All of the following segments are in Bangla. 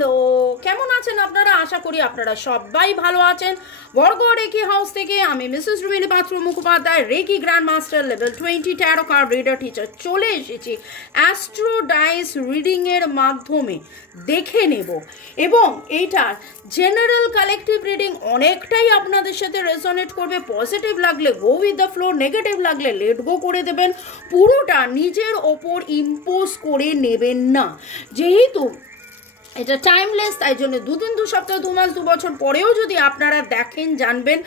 হ্যালো, কেমন আছেন আপনারা? আশা করি আপনারা সবাই ভালো আছেন। বর্গ রেকি হাউস থেকে আমি Mrs Rumini Patra Mukhopadhyay, reiki grand master level 20 tarot card reader teacher, চলে এসেছি অ্যাস্ট্রো ডাইস রিডিংয়ের মাধ্যমে দেখে নেব এবং এইটার জেনারেল কালেকটিভ রিডিং অনেকটাই আপনাদের সাথে রেজোনেট করবে। পজিটিভ লাগলে go with the flow, negative লাগলে লেট গো করে দেবেন। পুরোটা নিজের ওপর ইম্পোজ করে নেবেন না, যেহেতু এটা টাইমলেস, তাই জন্য দুদিন, 2 সপ্তাহ, 2 মাস, 2 বছর পরেও যদি আপনারা দেখেন, জানবেন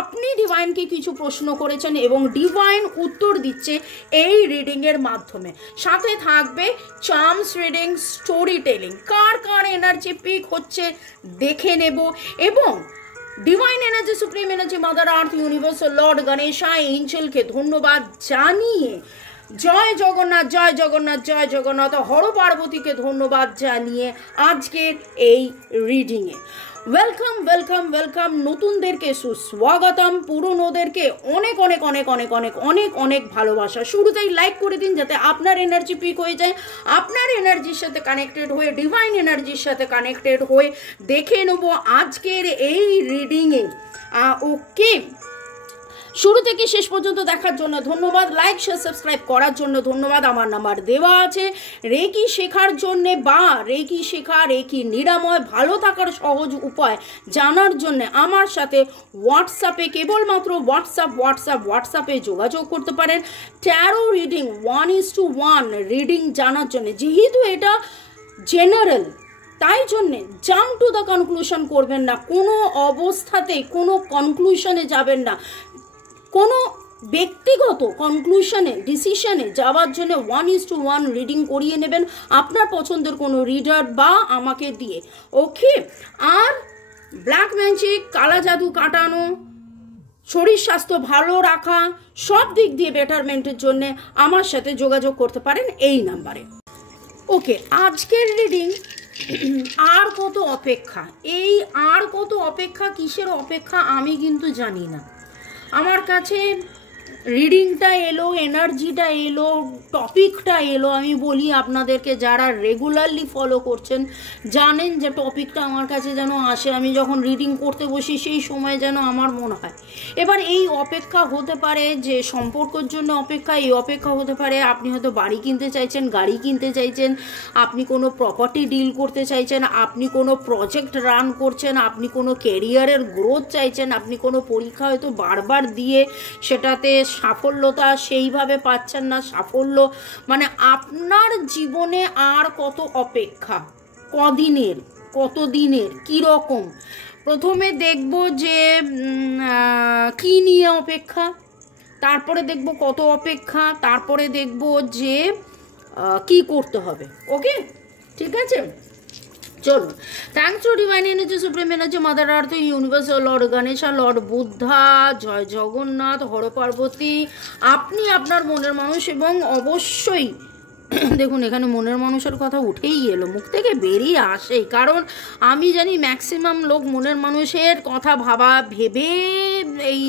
আপনি ডিভাইনকে কিছু প্রশ্ন করেছেন এবং ডিভাইন উত্তর দিচ্ছে এই রিডিংয়ের মাধ্যমে। সাথে থাকবে চার্মস রিডিং, স্টোরি টেলিং, কার কার এনার্জি পিক হচ্ছে দেখে নেব এবং divine energy, supreme energy, mother earth, universe, lord Ganesha, এঞ্জেলকে ধন্যবাদ জানিয়ে জয় জগন্নাথ, জয় জগন্নাথ, জয় জগন্নাথ, হর পার্বতীকে ধন্যবাদ জানিয়ে আজকের এই রিডিংয়ে ওয়েলকাম ওয়েলকাম ওয়েলকাম। নতুনদেরকে সুস্বাগতম, পুরনোদেরকে অনেক অনেক অনেক অনেক অনেক অনেক অনেক ভালোবাসা। শুরুতেই লাইক করে দিন যাতে আপনার এনার্জি পিক হয়ে যায়, আপনার এনার্জির সাথে কানেক্টেড হয়ে, ডিভাইন এনার্জির সাথে কানেক্টেড হয়ে দেখে নেব আজকের এই রিডিংয়ে। ওকে, শুরু থেকে শেষ পর্যন্ত দেখার জন্য ধন্যবাদ, লাইক শেয়ার সাবস্ক্রাইব করার জন্য ধন্যবাদ। আমার নাম্বার দেওয়া আছে, রেকি শেখার জন্যে বা রেকি শেখা, রেকি নিরাময়, ভালো থাকার সহজ উপায় জানার জন্য আমার সাথে হোয়াটসঅ্যাপে, কেবলমাত্র হোয়াটসঅ্যাপে যোগাযোগ করতে পারেন। ট্যারো রিডিং 1:1 রিডিং জানার জন্য, যেহেতু এটা জেনারেল, তাই জন্যে জাম্প টু দ্য কনক্লুশন করবেন না, কোনো অবস্থাতেই কোনো কনক্লুশনে যাবেন না, কোনো ব্যক্তিগত কনক্লুশনে, ডিসিশনে যাওয়ার জন্য 1:1 রিডিং করিয়ে নেবেন আপনার পছন্দের কোনো রিডার বা আমাকে দিয়ে। ওকে, আর ব্ল্যাক ম্যাজিক, কালা জাদু কাটানো, শরীর স্বাস্থ্য ভালো রাখা, সব দিক দিয়ে বেটারমেন্টের জন্য আমার সাথে যোগাযোগ করতে পারেন এই নাম্বারে। ওকে, আজকের রিডিং আর কত অপেক্ষা, এই আর কত অপেক্ষা, কিসের অপেক্ষা আমি কিন্তু জানি না। আমার কাছে রিডিংটা এলো, এনার্জিটা এলো, টপিকটা এলো। আমি বলি আপনাদেরকে, যারা রেগুলারলি ফলো করছেন জানেন যে টপিকটা আমার কাছে যেন আসে, আমি যখন রিডিং করতে বসি সেই সময় যেন আমার মনে হয়। এবার এই অপেক্ষা হতে পারে যে সম্পর্কের জন্য অপেক্ষা, এই অপেক্ষা হতে পারে আপনি হয়তো বাড়ি কিনতে চাইছেন, গাড়ি কিনতে চাইছেন, আপনি কোনো প্রপার্টি ডিল করতে চাইছেন, আপনি কোনো প্রজেক্ট রান করছেন, আপনি কোনো ক্যারিয়ারের গ্রোথ চাইছেন, আপনি কোনো পরীক্ষা হয়তো বারবার দিয়ে সেটাতে সাফল্যতা সেইভাবে পাচ্ছেন না। সাফল্য মানে আপনার জীবনে আর কত অপেক্ষা, কদিনের, কতদিনের, কীরকম। প্রথমে দেখব যে কি নিয়ে অপেক্ষা, তারপরে দেখব কত অপেক্ষা, তারপরে দেখব যে কি করতে হবে। ওকে, ঠিক আছে, চলুন। Thanks to divine energy, supreme energy, mother earth, universe, lord Ganesha, lord Buddha, জয় জগন্নাথ, হর পার্বতী। আপনি আপনার মনের মানুষ এবং অবশ্যই দেখুন এখানে মনের মানুষের কথা উঠেই এলো, মুখ থেকে বেরিয়ে আসেই, কারণ আমি জানি ম্যাক্সিমাম লোক মনের মানুষের কথা ভেবে এই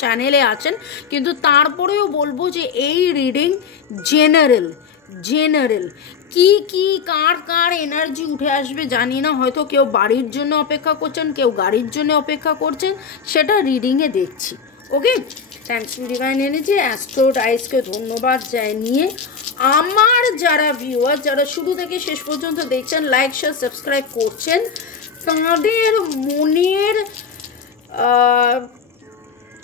চ্যানেলে আছেন, কিন্তু তারপরেও বলবো যে এই রিডিং জেনারেল কি কার কার এনার্জি উঠে আসবে জানি না। হয়তো কেউ বাড়ির জন্য অপেক্ষা করছেন, কেউ গাড়ির জন্য অপেক্ষা করছেন, সেটা রিডিংয়ে দেখছি। Okay, thanks to divine energy, astro ডাইসকে ধন্যবাদ জানিয়ে আমার যারা ভিউয়ার, যারা শুরু থেকে শেষ পর্যন্ত দেখছেন, লাইক শেয়ার সাবস্ক্রাইব করছেন, তাদের মনের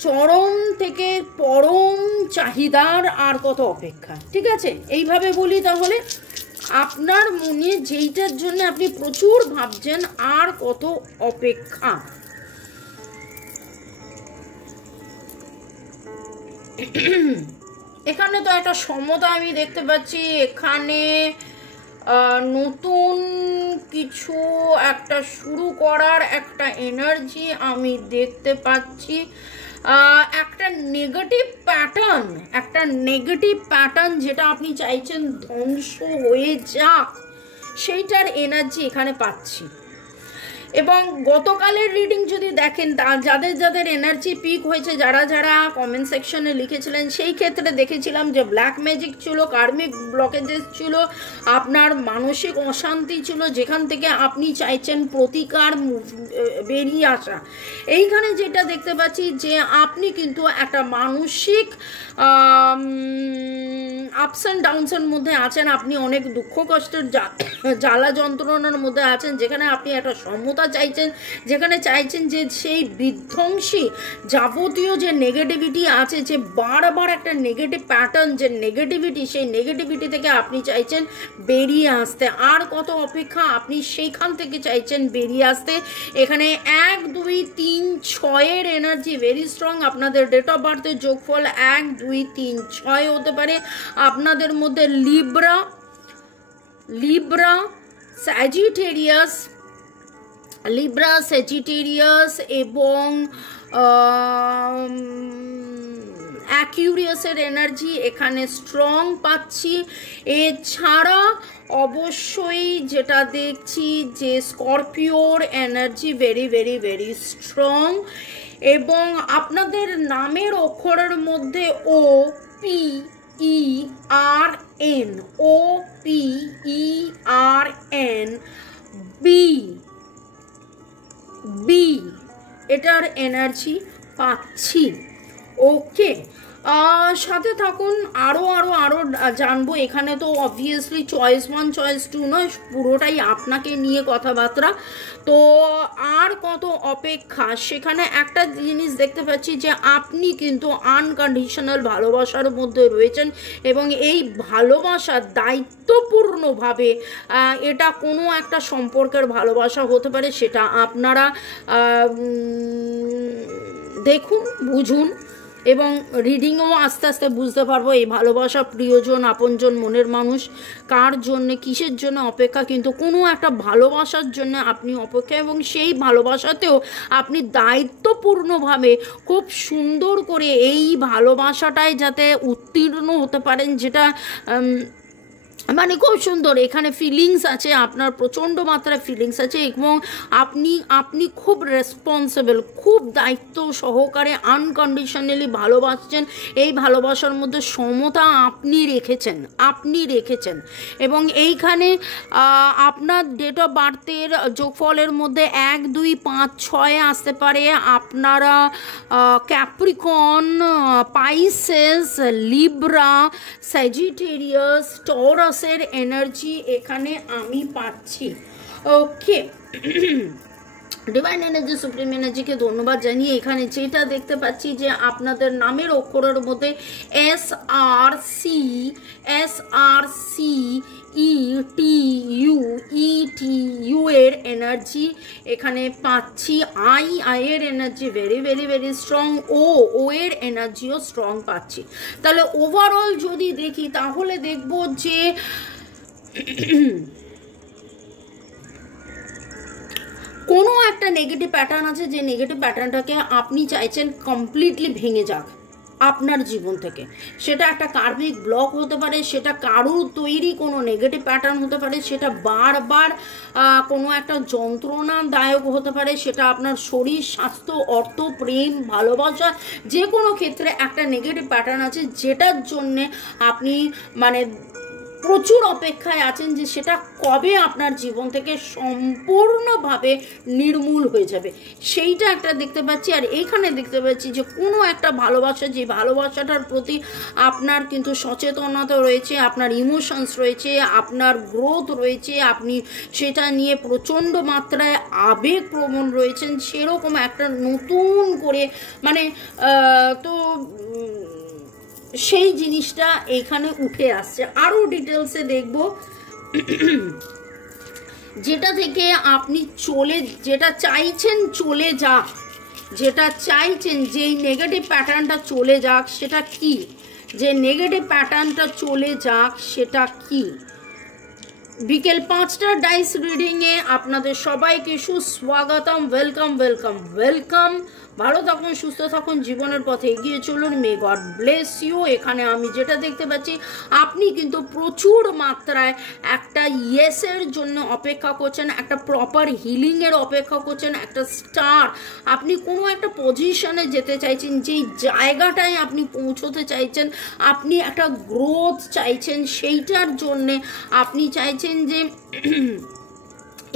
চরম থেকে পরম চাহিদার আর কত অপেক্ষা। ঠিক আছে, এইভাবে বলি তাহলে, আপনার মনে যেইটার জন্য আপনি প্রচুর ভাবছেন আর কত অপেক্ষা। এখানে তো একটা সমতা আমি দেখতে পাচ্ছি, এখানে নতুন কিছু একটা শুরু করার একটা এনার্জি আমি দেখতে পাচ্ছি। একটা নেগেটিভ প্যাটার্ন যেটা আপনি চাইছেন ধ্বংস হয়ে যাক, সেইটার এনার্জি এখানে পাচ্ছি। এবং গতকালের রিডিং যদি দেখেন, যাদের যাদের এনার্জি পিক হয়েছে, যারা যারা কমেন্ট সেকশনে লিখেছিলেন, সেই ক্ষেত্রে দেখেছিলাম যে ব্ল্যাক ম্যাজিক ছিল, কার্মিক ব্লকেজেস ছিল, আপনার মানসিক অশান্তি ছিল, যেখান থেকে আপনি চাইছেন প্রতিকার বেরিয়ে আসা। এইখানে যেটা দেখতে পাচ্ছি যে আপনি কিন্তু একটা মানসিক আপস অ্যান্ড ডাউনসের মধ্যে আছেন, আপনি অনেক দুঃখ কষ্টের জ্বালা যন্ত্রণার মধ্যে আছেন, যেখানে আপনি একটা সমতা চাইছেন, যেখানে চাইছেন যে সেই বিধ্বংসী যাবতীয় যে নেগেটিভিটি আছে, যে বারবার একটা নেগেটিভ প্যাটার্ন, যে নেগেটিভিটি, সেই নেগেটিভিটি থেকে আপনি চাইছেন বেরিয়ে আসতে। আর কত অপেক্ষা, আপনি সেইখান থেকে চাইছেন বেরিয়ে আসতে। এখানে 1 2 3 6-এর এনার্জি ভেরি স্ট্রং। আপনাদের ডেট অফ বার্থের যোগফল 1 2 3 6 হতে পারে। আপনাদের মধ্যে লিব্রা স্যাজিটেরিয়াস এবং অ্যাকিউরিয়াসের এনার্জি এখানে স্ট্রং পাচ্ছি। এছাড়া অবশ্যই যেটা দেখছি যে স্করপিওর energy very very very strong. এবং আপনাদের নামের অক্ষরের মধ্যে OPERN বি এটার এনার্জি পাচ্ছি। ওকে, সাথে থাকুন, আরও জানবো। এখানে তো অবভিয়াসলি চয়েস 1 চয়েস 2 নয়, পুরোটাই আপনাকে নিয়ে কথাবার্তা। তো আর কত অপেক্ষা, সেখানে একটা জিনিস দেখতে পাচ্ছি যে আপনি কিন্তু আনকন্ডিশনাল ভালোবাসার মধ্যে রয়েছেন, এবং এই ভালোবাসা দায়িত্বপূর্ণভাবে, এটা কোনো একটা সম্পর্কের ভালোবাসা হতে পারে, সেটা আপনারা দেখুন, বুঝুন, এবং রিডিংও আস্তে আস্তে বুঝতে পারবো এই ভালোবাসা, প্রিয়জন, আপনজন, মনের মানুষ কার জন্য, কিসের জন্য অপেক্ষা। কিন্তু কোনো একটা ভালোবাসার জন্য আপনি অপেক্ষা, এবং সেই ভালোবাসাতেও আপনি দায়িত্বপূর্ণভাবে খুব সুন্দর করে এই ভালোবাসাটায় যাতে উত্তীর্ণ হতে পারেন, যেটা মানে খুব সুন্দর। এখানে ফিলিংস আছে, আপনার প্রচণ্ড মাত্রায় ফিলিংস আছে, এবং আপনি খুব রেসপন্সিবল, খুব দায়িত্ব সহকারে আনকন্ডিশনালি ভালোবাসছেন। এই ভালোবাসার মধ্যে সমতা আপনি রেখেছেন। এবং এইখানে আপনার ডেট অফ বার্থের যোগফলের মধ্যে 1 2 5 6 আসতে পারে। আপনারা Capricorn, Pisces, Libra, Sagittarius, Taurus এর এনার্জি এখানে আমি পাচ্ছি। ওকে, ডিভাইন এনার্জি, সুপ্রিম এনার্জিকে ধন্যবাদ জানিয়ে এখানে যেটা দেখতে পাচ্ছি যে আপনাদের নামের অক্ষরের মধ্যে SRCETU এর এনার্জি এখানে পাচ্ছি। আই এর energy very very very strong. O এর এনার্জিও স্ট্রং পাচ্ছি। তাহলে ওভারঅল যদি দেখি, তাহলে দেখব যে কোনো একটা নেগেটিভ প্যাটার্ন আছে, যে নেগেটিভ প্যাটার্নটাকে আপনি চাইছেন কমপ্লিটলি ভেঙে যাক আপনার জীবন থেকে। সেটা একটা কার্মিক ব্লক হতে পারে, সেটা কারুর তৈরি কোনো নেগেটিভ প্যাটার্ন হতে পারে, সেটা বারবার কোনো একটা যন্ত্রণাদায়ক হতে পারে, সেটা আপনার শরীর, স্বাস্থ্য, অর্থ, প্রেম, ভালোবাসা, যে কোনো ক্ষেত্রে একটা নেগেটিভ প্যাটার্ন আছে, যেটার জন্যে আপনি মানে প্রচুর অপেক্ষায় আছেন যে সেটা কবে আপনার জীবন থেকে সম্পূর্ণভাবে নির্মূল হয়ে যাবে, সেইটা একটা দেখতে পাচ্ছি। আর এইখানে দেখতে পাচ্ছি যে কোনো একটা ভালোবাসা, যে ভালোবাসাটার প্রতি আপনার কিন্তু সচেতনতা রয়েছে, আপনার ইমোশনস রয়েছে, আপনার গ্রোথ রয়েছে, আপনি সেটা নিয়ে প্রচণ্ড মাত্রায় আবেগপ্রবণ রয়েছেন, সেরকম একটা নতুন করে মানে তো সেই জিনিসটা এইখানে উঠে আসছে। আরও ডিটেলসে দেখব, যেটা থেকে আপনি যেটা চাইছেন চলে যাক, যেটা চাইছেন যেই নেগেটিভ প্যাটার্নটা চলে যাক, সেটা কি? যে নেগেটিভ প্যাটার্নটা চলে যাক সেটা কি? বিকেল 5টার ডাইস রিডিংয়ে আপনাদের সবাইকে সুস্বাগতম। ওয়েলকাম ওয়েলকাম ওয়েলকাম ভালো থাকুন, সুস্থ থাকুন, জীবনের পথে এগিয়ে চলুন। May God bless you. এখানে আমি যেটা দেখতে পাচ্ছি, আপনি কিন্তু প্রচুর মাত্রায় একটা ইয়েসের জন্য অপেক্ষা করছেন, একটা প্রপার হিলিংয়ের অপেক্ষা করছেন, একটা স্টার, আপনি কোনো একটা পজিশনে যেতে চাইছেন, যেই জায়গাটায় আপনি পৌঁছতে চাইছেন, আপনি একটা গ্রোথ চাইছেন, সেইটার জন্যে আপনি চাইছেন যে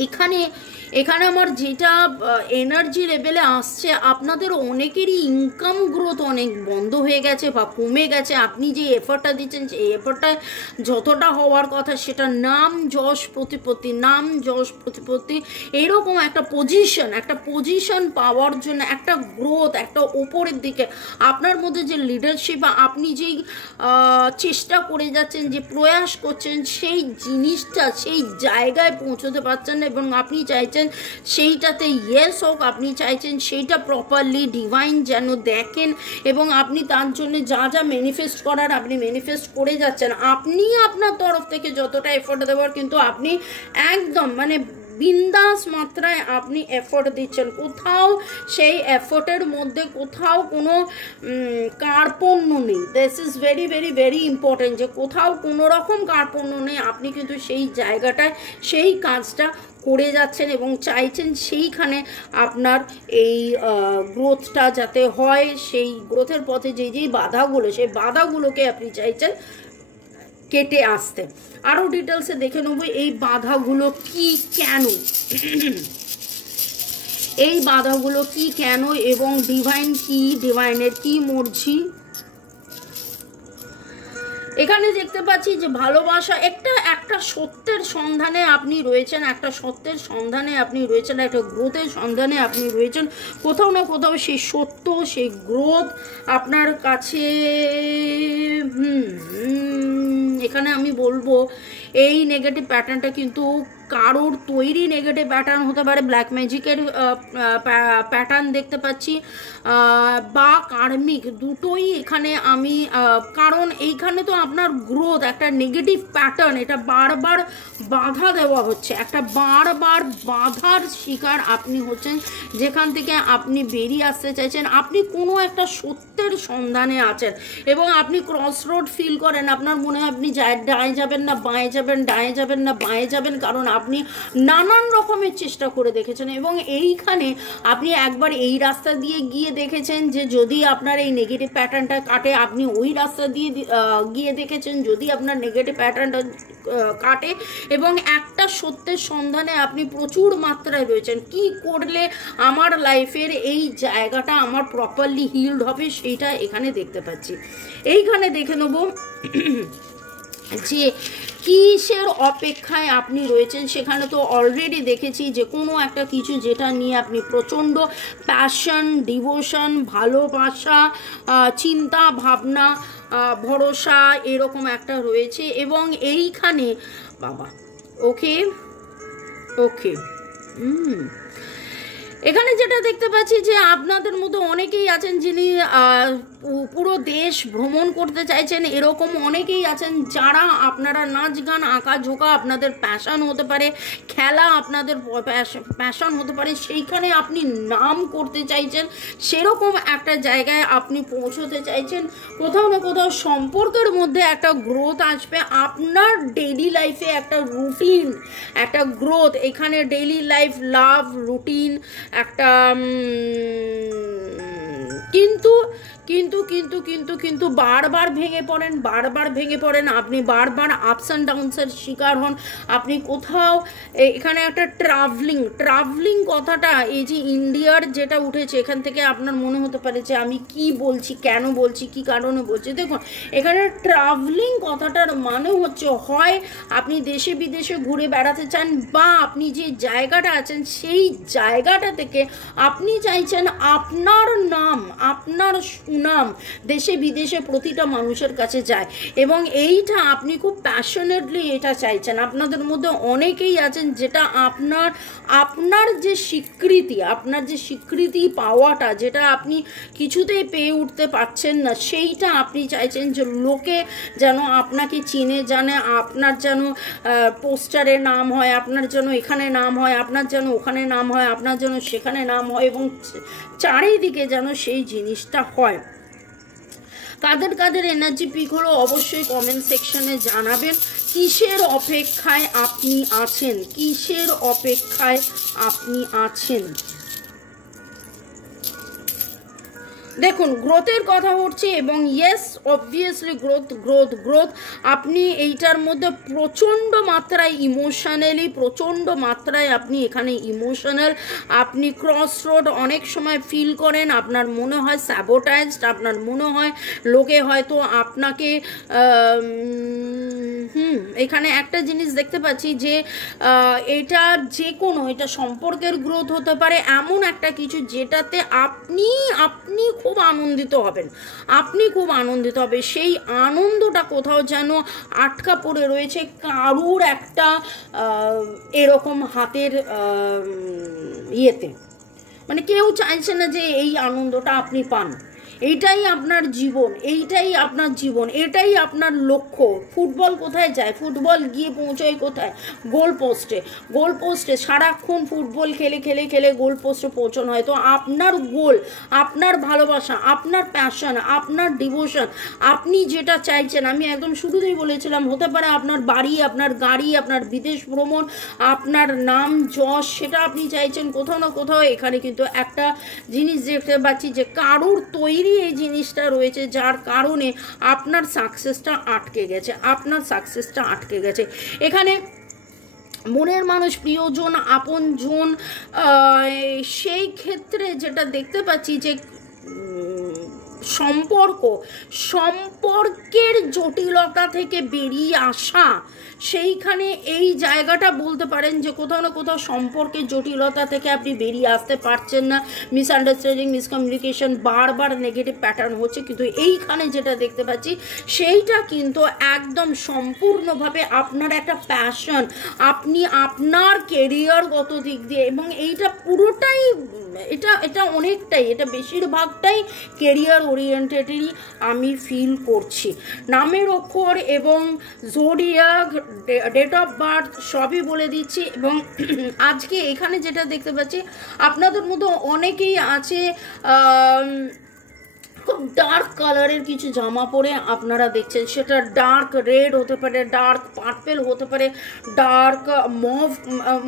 এখানে আমার যেটা এনার্জি লেভেলে আসছে, আপনাদের অনেকেরই ইনকাম গ্রোথ অনেক বন্ধ হয়ে গেছে বা কমে গেছে। আপনি যে এফর্টটা দিচ্ছেন, সেই এফর্টটা যতটা হওয়ার কথা সেটা নাম যশ প্রতিপত্তি, নাম যশ প্রতিপত্তি, এরকম একটা পজিশন পাওয়ার জন্য, একটা গ্রোথ, একটা ওপরের দিকে আপনার মধ্যে যে লিডারশিপ বা আপনি যেই চেষ্টা করে যাচ্ছেন, যে প্রয়াস করছেন, সেই জিনিসটা সেই জায়গায় পৌঁছতে পারছেন না এবং আপনি চাইছেন সেইটাতে ইয়েস হোক, আপনি চাইছেন সেইটা প্রপারলি ডিভাইন যেন দেখেন এবং আপনি তার জন্য যা যা ম্যানিফেস্ট করার আপনি ম্যানিফেস্ট করে যাচ্ছেন। আপনি আপনার তরফ থেকে যতটা এফোর্ট দেওয়ার, কিন্তু আপনি একদম মানে বিন্দাস মাত্রায় আপনি এফোর্ট দিচ্ছেন। কোথাও সেই এফোর্টের মধ্যে কোথাও কোনো কার্পণ্য নেই। This is very very very important, যে কোথাও কোনো রকম কার্পণ্য নেই। আপনি কিন্তু সেই জায়গাটায় সেই কাজটা করে যাচ্ছেন এবং চাইছেন সেইখানে আপনার এই গ্রোথটা যাতে হয়, সেই গ্রোথের পথে যেই বাধাগুলো, সেই বাধাগুলোকে আপনি চাইছেন কেটে আসতে। আরও ডিটেলসে দেখে নেব এই বাধাগুলো কি, কেন এই বাধাগুলো কি, কেন, এবং ডিভাইন কি, ডিভাইনের কি মর্জি। এখানে দেখতে পাচ্ছি যে ভালোবাসা, একটা সত্যের সন্ধানে আপনি রয়েছেন, একটা সত্যের সন্ধানে আপনি রয়েছেন, একটা গ্রোথের সন্ধানে আপনি রয়েছেন। কোথাও না কোথাও সেই সত্য, সেই গ্রোথ আপনার কাছে। এখানে আমি বলবো এই নেগেটিভ প্যাটার্নটা কিন্তু কারোর তৈরি নেগেটিভ প্যাটার্ন হতে পারে, ব্ল্যাক ম্যাজিকের প্যাটার্ন দেখতে পাচ্ছি, বা কার্মিক, দুটোই এখানে আমি, কারণ এইখানে তো আপনার গ্রোথ, একটা নেগেটিভ প্যাটার্ন, এটা বারবার বাধা দেওয়া হচ্ছে, একটা বারবার বাধার শিকার আপনি হচ্ছেন, যেখান থেকে আপনি বেরিয়ে আসতে চাইছেন। আপনি কোনো একটা সত্যের সন্ধানে আছেন এবং আপনি ক্রস রোড ফিল করেন, আপনার মনে হয় আপনি ডায়ে যাবেন না বাঁয়ে যাবেন, ডায়ে যাবেন না বাঁয়ে যাবেন, কারণ আপনি নানান রকমের চেষ্টা করে দেখেছেন এবং এইখানে আপনি একবার এই রাস্তা দিয়ে গিয়ে দেখেছেন যে যদি আপনার এই নেগেটিভ প্যাটার্নটা কাটে, আপনি ওই রাস্তা দিয়ে গিয়ে দেখেছেন যদি আপনার নেগেটিভ প্যাটার্নটা কাটে, এবং একটা সত্যের সন্ধানে আপনি প্রচুর মাত্রায় রয়েছেন। কি করলে আমার লাইফের এই জায়গাটা আমার প্রপারলি হিলড হবে, সেইটা এখানে দেখতে পাচ্ছি। এইখানে দেখে নেব যে কিসের অপেক্ষায় আপনি রয়েছেন। সেখানে তো অলরেডি দেখেছি যে কোনো একটা কিছু যেটা নিয়ে আপনি প্রচণ্ড প্যাশন, ডিভোশন, ভালোবাসা, চিন্তা ভাবনা, ভরসা এরকম একটা রয়েছে এবং এইখানে বাবা ওকে এখানে যেটা দেখতে পাচ্ছি যে আপনাদের মধ্যে অনেকেই আছেন যিনি পুরো দেশ ভ্রমণ করতে চাইছেন, এরকম অনেকেই আছেন যারা, আপনারা নাচ গান আঁকা ঝোঁকা আপনাদের প্যাশন হতে পারে, খেলা আপনাদের প্যাশন হতে পারে, সেইখানে আপনি নাম করতে চাইছেন, সেরকম একটা জায়গায় আপনি পৌঁছতে চাইছেন। কোথাও না কোথাও সম্পর্কের মধ্যে একটা গ্রোথ আসবে, আপনার ডেইলি লাইফে একটা রুটিন, একটা গ্রোথ, এখানে ডেইলি লাইফ, লাভ, রুটিন একটা কিন্তু কিন্তু কিন্তু কিন্তু কিন্তু বারবার ভেঙে পড়েন, আপনি বারবার আপস অ্যান্ড ডাউনসের শিকার হন। আপনি কোথাও এখানে একটা ট্রাভেলিং কথাটা, এই যে ইন্ডিয়ার যেটা উঠেছে, এখান থেকে আপনার মনে হতে পারে যে আমি কি বলছি, কেন বলছি, কি কারণে বলছি। দেখুন এখানে ট্রাভেলিং কথাটার মানে হচ্ছে হয় আপনি দেশে বিদেশে ঘুরে বেড়াতে চান, বা আপনি যে জায়গাটা আছেন সেই জায়গাটা থেকে আপনি চাইছেন আপনার নাম, আপনার সুনাম দেশে বিদেশে প্রতিটা মানুষের কাছে যায়, এবং এইটা আপনি খুব প্যাশনেটলি এটা চাইছেন। আপনাদের মধ্যে অনেকেই আছেন যেটা আপনার যে স্বীকৃতি পাওয়াটা, যেটা আপনি কিছুতেই পেয়ে উঠতে পারছেন না, সেইটা আপনি চাইছেন যে লোকে যেন আপনাকে চিনে জানে, আপনার যেন পোস্টারে নাম হয়, আপনার যেন এখানে নাম হয়, আপনার যেন ওখানে নাম হয়, আপনার যেন সেখানে নাম হয়, এবং চারিদিকে যেন সেই জিনিসটা হয়। কাদের কাদের এনার্জি পিক হলো অবশ্যই কমেন্ট সেকশনে জানাবেন। কিসের অপেক্ষায় আপনি আছেন, কিসের অপেক্ষায় আপনি আছেন? দেখুন, গ্রোথের কথা হচ্ছে, এবং ইয়েস অবভিয়াসলি গ্রোথ। আপনি এইটার মধ্যে প্রচণ্ড মাত্রায় ইমোশনালি, প্রচণ্ড মাত্রায় আপনি এখানে ইমোশনাল, আপনি ক্রস রোড অনেক সময় ফিল করেন, আপনার মনে হয় স্যাবোটাইজড, আপনার মনে হয় লোকে হয়তো আপনাকে এখানে একটা জিনিস দেখতে পাচ্ছি যে এটা যে কোনো, এটা সম্পর্কের গ্রোথ হতে পারে, এমন একটা কিছু যেটাতে আপনি খুব আনন্দিত হবেন, সেই আনন্দটা কোথাও যেন আটকা পড়ে রয়েছে কারুর একটা এরকম হাতের ইয়েতে, মানে কেউ চাইছে না যে এই আনন্দটা আপনি পান। এইটাই আপনার জীবন, এটাই আপনার লক্ষ্য। ফুটবল কোথায় যায়? ফুটবল গিয়ে পৌঁছয় কোথায়? গোল পোস্টে সারাক্ষণ ফুটবল খেলে গোল পোস্টে পৌঁছানো হয়। তো আপনার গোল, আপনার ভালোবাসা, আপনার প্যাশন, আপনার ডিভোশন, আপনি যেটা চাইছেন, আমি একদম শুরুতেই বলেছিলাম, হতে পারে আপনার বাড়ি, আপনার গাড়ি, আপনার বিদেশ ভ্রমণ, আপনার নাম যশ, সেটা আপনি চাইছেন কোথাও না কোথাও। এখানে কিন্তু একটা জিনিস দেখতে পাচ্ছি যে কারুর তৈরি এই জিনিসটা রয়েছে, যার কারণে আপনার সাকসেসটা আটকে গেছে। এখানে মনের মানুষ, প্রিয়জন, আপনজন, সেই ক্ষেত্রে যেটা দেখতে পাচ্ছি যে সম্পর্কের জটিলতা থেকে বেরিয়ে আসা, সেইখানে এই জায়গাটা বলতে পারেন যে কোথাও না কোথাও সম্পর্কের জটিলতা থেকে আপনি বেরিয়ে আসতে পারছেন না। মিসআন্ডারস্ট্যান্ডিং, মিসকমিউনিকেশন, বারবার নেগেটিভ প্যাটার্ন হচ্ছে, কিন্তু এইখানে যেটা দেখতে পাচ্ছি সেইটা কিন্তু একদম সম্পূর্ণভাবে আপনার একটা প্যাশন, আপনি আপনার কেরিয়ারগত দিক দিয়ে, এবং এইটা পুরোটাই এটা অনেকটাই, এটা বেশিরভাগটাই কেরিয়ার ওরিয়েন্টেডই আমি ফিল করছি। নামের অক্ষর এবং জোডিয়াক, ডেট অফ বার্থ সবই বলে দিচ্ছি। এবং আজকে এখানে যেটা দেখতে পাচ্ছি, আপনাদের মধ্যে অনেকেই আছে খুব ডার্ক কালারের কিছু জামা পরে আপনারা দেখছেন, সেটা ডার্ক রেড হতে পারে, ডার্ক পার্পেল হতে পারে, ডার্ক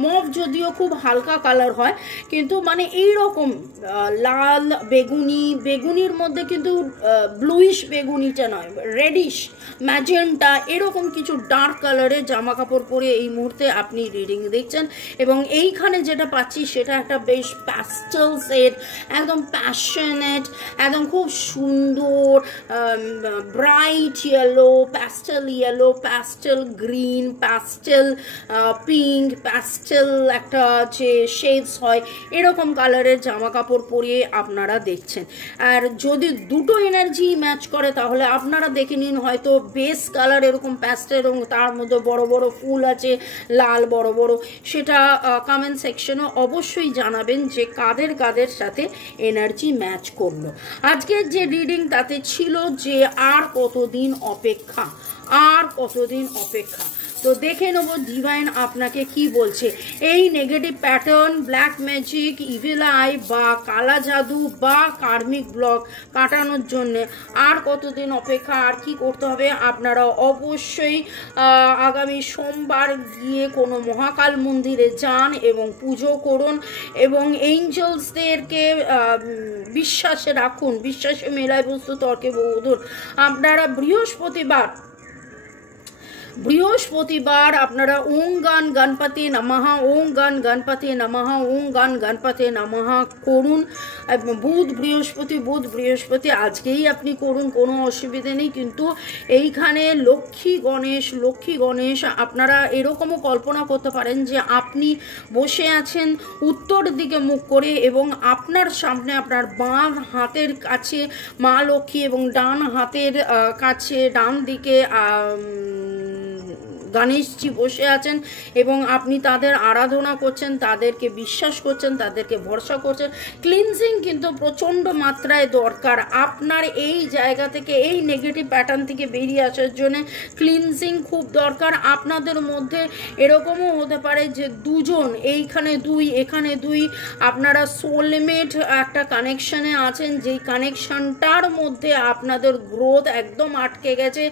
মভ যদিও খুব হালকা কালার হয়, কিন্তু মানে এইরকম লাল বেগুনির মধ্যে কিন্তু ব্লুইশ বেগুনিটা নয়, রেডিশ ম্যাজেন্টা, এরকম কিছু ডার্ক কালারের জামা কাপড় পরে এই মুহূর্তে আপনি রিডিং দেখছেন। এবং এইখানে যেটা পাচ্ছি সেটা একটা বেশ প্যাস্টেল সেট, একদম প্যাশনেট, একদম খুব সুন্দর bright yellow, pastel green, pastel pink, pastel একটা যে শেডস হয়, এরকম কালারের জামা কাপড় পরিয়ে আপনারা দেখছেন। আর যদি দুটো এনার্জি ম্যাচ করে তাহলে আপনারা দেখে নিন, হয়তো বেস কালার এরকম প্যাস্টেল এবং তার মধ্যে বড় বড় ফুল আছে, লাল বড় বড়, সেটা কমেন্ট সেকশনে অবশ্যই জানাবেন যে কাদের সাথে এনার্জি ম্যাচ করলো। আজকের যে রিডিং তাতে ছিল যে আর কতদিন অপেক্ষা। তো দেখে নেব ডিভাইন আপনাকে কি বলছে। এই negative pattern, black magic, evil I বা কালা জাদু বা কার্মিক ব্লক কাটানোর জন্য আর কতদিন অপেক্ষা, আর কি করতে হবে? আপনারা অবশ্যই আগামী সোমবার গিয়ে কোনো মহাকাল মন্দিরে যান এবং পুজো করুন, এবং এঞ্জেলসদেরকে বিশ্বাসে রাখুন, বিশ্বাসে মেলায় বস্তু তর্কে বহুদূর। আপনারা বৃহস্পতিবার বৃহস্পতিবার আপনারা ওং গান গণপতি নমঃ, ওং গান গণপতি নমঃ, ওং গান গণপতি নমঃ করুন। বুধ বৃহস্পতি আজকেই আপনি করুন, কোনো অসুবিধে নেই। কিন্তু এইখানে লক্ষ্মী গণেশ আপনারা এরকমও কল্পনা করতে পারেন যে আপনি বসে আছেন উত্তর দিকে মুখ করে এবং আপনার সামনে আপনার বাঁ হাতের কাছে মা লক্ষ্মী এবং ডান হাতের কাছে ডান দিকে গণেশজি বসে আছেন এবং আপনি তাদের আরাধনা করছেন, তাদেরকে বিশ্বাস করছেন, তাদেরকে ভরসা করছেন। ক্লিনজিং কিন্তু প্রচণ্ড মাত্রায় দরকার আপনার এই জায়গা থেকে, এই নেগেটিভ প্যাটার্ন থেকে বেরিয়ে আসার জন্য ক্লিনজিং খুব দরকার। আপনাদের মধ্যে এরকমও হতে পারে যে দুজন, এইখানে দুই এখানে দুই, আপনারা সোলমেট একটা কানেকশানে আছেন, যেই কানেকশানটার মধ্যে আপনাদের গ্রোথ একদম আটকে গেছে।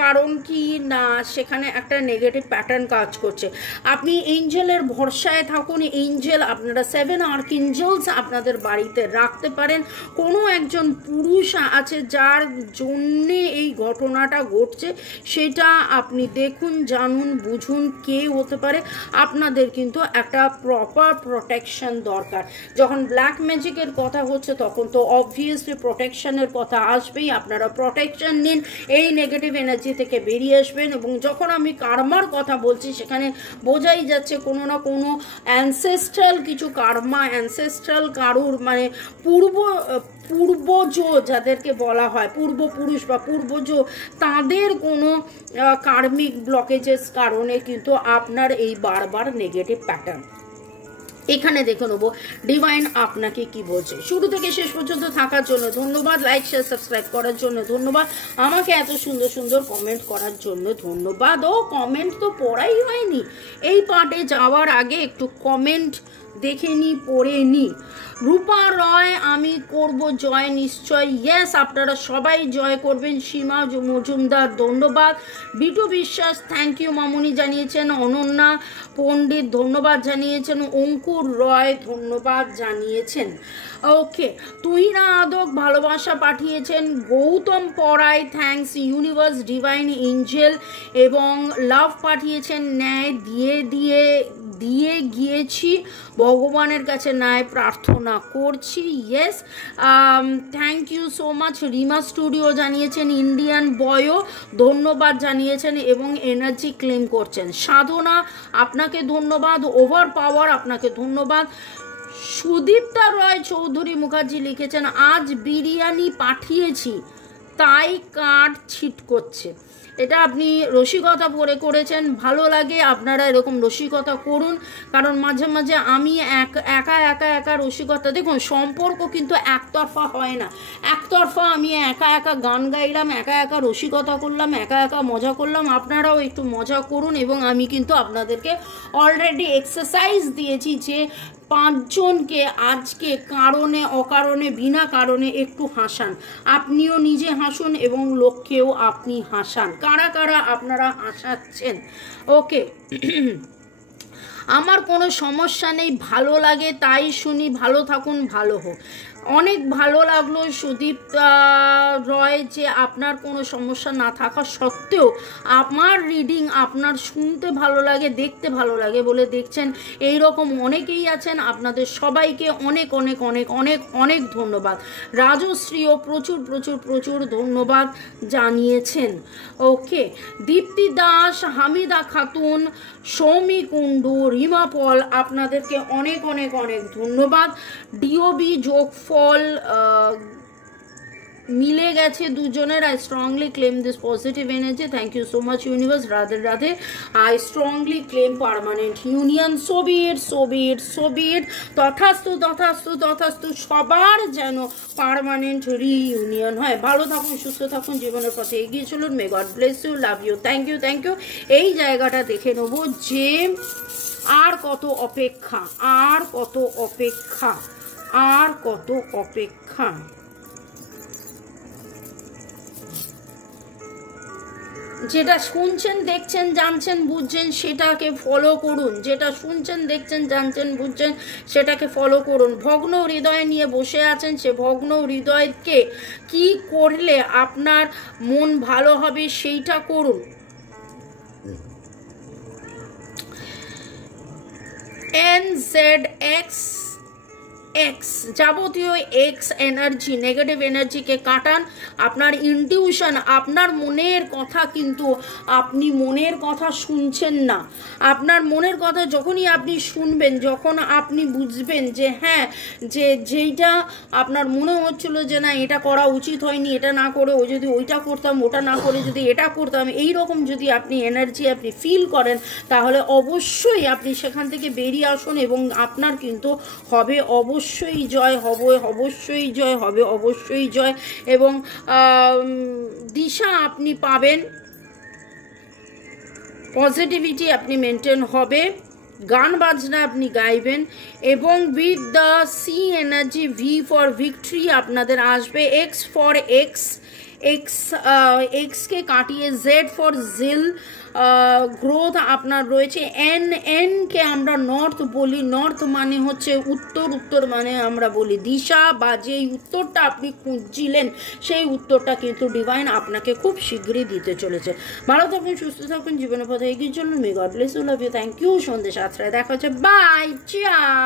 কারণ কি না, সেখানে একটা নেগেটিভ প্যাটার্ন কাজ করছে। আপনি এঞ্জেলের ভরসায় থাকুন। এঞ্জেল আপনারা 7 আর্কএঞ্জেলস আপনাদের বাড়িতে রাখতে পারেন। কোনো একজন পুরুষ আছে যার জন্যে এই ঘটনাটা ঘটছে, সেটা আপনি দেখুন, জানুন, বুঝুন কে হতে পারে। আপনাদের কিন্তু একটা প্রপার প্রোটেকশন দরকার। যখন ব্ল্যাক ম্যাজিকের কথা হচ্ছে তখন তো অবভিয়াসলি প্রোটেকশনের কথা আসবেই। আপনারা প্রোটেকশন নিন, এই নেগেটিভ এনার্জি থেকে বেরিয়ে আসবেন। এবং যখন আমি কার্মার কথা বলছি সেখানে বোঝাই যাচ্ছে কোনো না কোনো অ্যানসেস্ট্রাল কিছু কার্মা, অ্যানসেস্ট্রাল কারুর মানে পূর্বজ যাদেরকে বলা হয়, পূর্বপুরুষ বা পূর্বজ, তাদের কোনো কার্মিক ব্লকেজেস কারণে কিন্তু আপনার এই বারবার নেগেটিভ প্যাটার্ন। এখানে দেখে নেবো ডিভাইন আপনাকে কি বলছে। শুরু থেকে শেষ পর্যন্ত থাকার জন্য ধন্যবাদ, লাইক শেয়ার সাবস্ক্রাইব করার জন্য ধন্যবাদ, আমাকে এত সুন্দর সুন্দর কমেন্ট করার জন্য ধন্যবাদ। ও কমেন্ট তো পড়াই হয়নি, এই পার্টে যাওয়ার আগে একটু কমেন্ট দেখে নি, পড়ে নি। রূপা রয়, আমি করব জয় নিশ্চয়। ইয়েস, আপনারা সবাই জয় করবেন। সীমা মজুমদার ধন্যবাদ। বিটু বিশ্বাস থ্যাংক ইউ মামুনি জানিয়েছেন। অনন্যা পণ্ডিত ধন্যবাদ জানিয়েছেন। অঙ্কুর রয় ধন্যবাদ জানিয়েছেন। ওকে, তুহিনা আদক ভালোবাসা পাঠিয়েছেন। গৌতম পড়াই থ্যাংকস ইউনিভার্স ডিভাইন এঞ্জেল এবং লাভ পাঠিয়েছেন। ন্যায় দিয়ে গিয়েছি, ভগবানের কাছে ন্যায় প্রার্থনা করছি। Yes, thank you so much. Rima studio জানিয়েছেন। ইন্ডিয়ান বয়ও ধন্যবাদ জানিয়েছেন এবং এনার্জি ক্লেম করছেন। সাধনা আপনাকে ধন্যবাদ। ওভার পাওয়ার আপনাকে ধন্যবাদ। সুদীপ্তা রয় চৌধুরী মুখার্জি লিখেছেন, আজ বিরিয়ানি পাঠিয়েছি তাই কার্ড ছিট করছে। এটা আপনি রসিকতা পরে করেছেন, ভালো লাগে। আপনারা এরকম রসিকতা করুন, কারণ মাঝে মাঝে আমি একা রসিকতা, দেখুন সম্পর্ক কিন্তু একতরফা হয় না। একতরফা আমি একা গান গাইলাম, একা রসিকতা করলাম, একা মজা করলাম। আপনারাও একটু মজা করুন এবং আমি কিন্তু আপনাদেরকে অলরেডি এক্সারসাইজ দিয়েছি যে 5 জনকে আজকে কারণে অকারণে বিনা কারণে একটু হাসান। আপনিও নিজে হাসুন এবং লোককেও আপনি হাসান। কারা কারা আপনারা হাসাচ্ছেন? ওকে, আমার কোনো সমস্যা নেই, ভালো লাগে তাই শুনি। ভালো থাকুন, ভালো হোক। অনেক ভালো লাগলো সুদীপ রয় যে আপনার কোনো সমস্যা না থাকা সত্ত্বেও আমার রিডিং আপনার শুনতে ভালো লাগে, দেখতে ভালো লাগে বলে দেখছেন। এই রকম অনেকেই আছেন, আপনাদের সবাইকে অনেক অনেক অনেক অনেক অনেক ধন্যবাদ। রাজশ্রীও প্রচুর ধন্যবাদ জানিয়েছেন। ওকে, দীপ্তি দাস, হামিদা খাতুন, সৌমি কুণ্ডু, রিমা পল, আপনাদেরকে অনেক অনেক অনেক ধন্যবাদ। ডিওবি যোগফল মিলে গেছে দুজনের। I strongly claim this positive energy. Thank you so much universe. Radhe Radhe. I strongly claim permanent union. So be it. তথাস্তু সবার যেন পার্মানেন্ট রিইউনিয়ন হয়। ভালো থাকুন, সুস্থ থাকুন, জীবনের পথে এগিয়ে চলুন। May God bless you, love you, thank you. এই জায়গাটা দেখে নেব যে আর কত অপেক্ষা। যেটা শুনছেন, দেখছেন, জানছেন, বুঝছেন সেটাকে ফলো করুন। যেটা শুনছেন, দেখছেন, জানছেন, বুঝছেন সেটাকে ফলো করুন। ভগ্ন হৃদয় নিয়ে বসে আছেন, সে ভগ্ন হৃদয়কে কি করলে আপনার মন ভালো হবে সেইটা করুন। NZX এক্স, যাবতীয় এক্স এনার্জি, নেগেটিভ এনার্জিকে কাটান। আপনার ইনটিউশন, আপনার মনের কথা, কিন্তু আপনি মনের কথা শুনছেন না। আপনার মনের কথা যখনই আপনি শুনবেন, যখন আপনি বুঝবেন যে হ্যাঁ, যে যেইটা আপনার মনে হচ্ছিল যে না এটা করা উচিত হয়নি, এটা না করে ও যদি ওইটা করতাম, ওটা না করে যদি এটা করতাম, এই রকম যদি আপনি এনার্জি আপনি ফিল করেন, তাহলে অবশ্যই আপনি সেখান থেকে বেরিয়ে আসুন এবং আপনার কিন্তু হবে অবশ্যই জয়, হবে অবশ্যই জয়, হবে অবশ্যই জয়, এবং দিশা আপনি পাবেন, পজিটিভিটি আপনি মেনটেন হবে, গান বাজনা আপনি গাইবেন, এবং with the sea energy V for victory আপনাদের আসবে। এক্স ফর এক্স, এক্সকে কাটিয়ে জেড ফর জিল, গ্রোথ আপনার রয়েছে। এনকে আমরা নর্থ বলি, নর্থ মানে হচ্ছে উত্তর, উত্তর মানে আমরা বলি দিশা, বা যেই উত্তরটা আপনি খুঁজছিলেন সেই উত্তরটা কিন্তু ডিভাইন আপনাকে খুব শীঘ্রই দিতে চলেছে। ভালো থাকুন, সুস্থ থাকুন, জীবনের পথে এগিয়ে চলুন। May God bless you, love you, thank you. সন্ধ্যে 7টায় দেখা হচ্ছে, বাই, চিয়ার্স।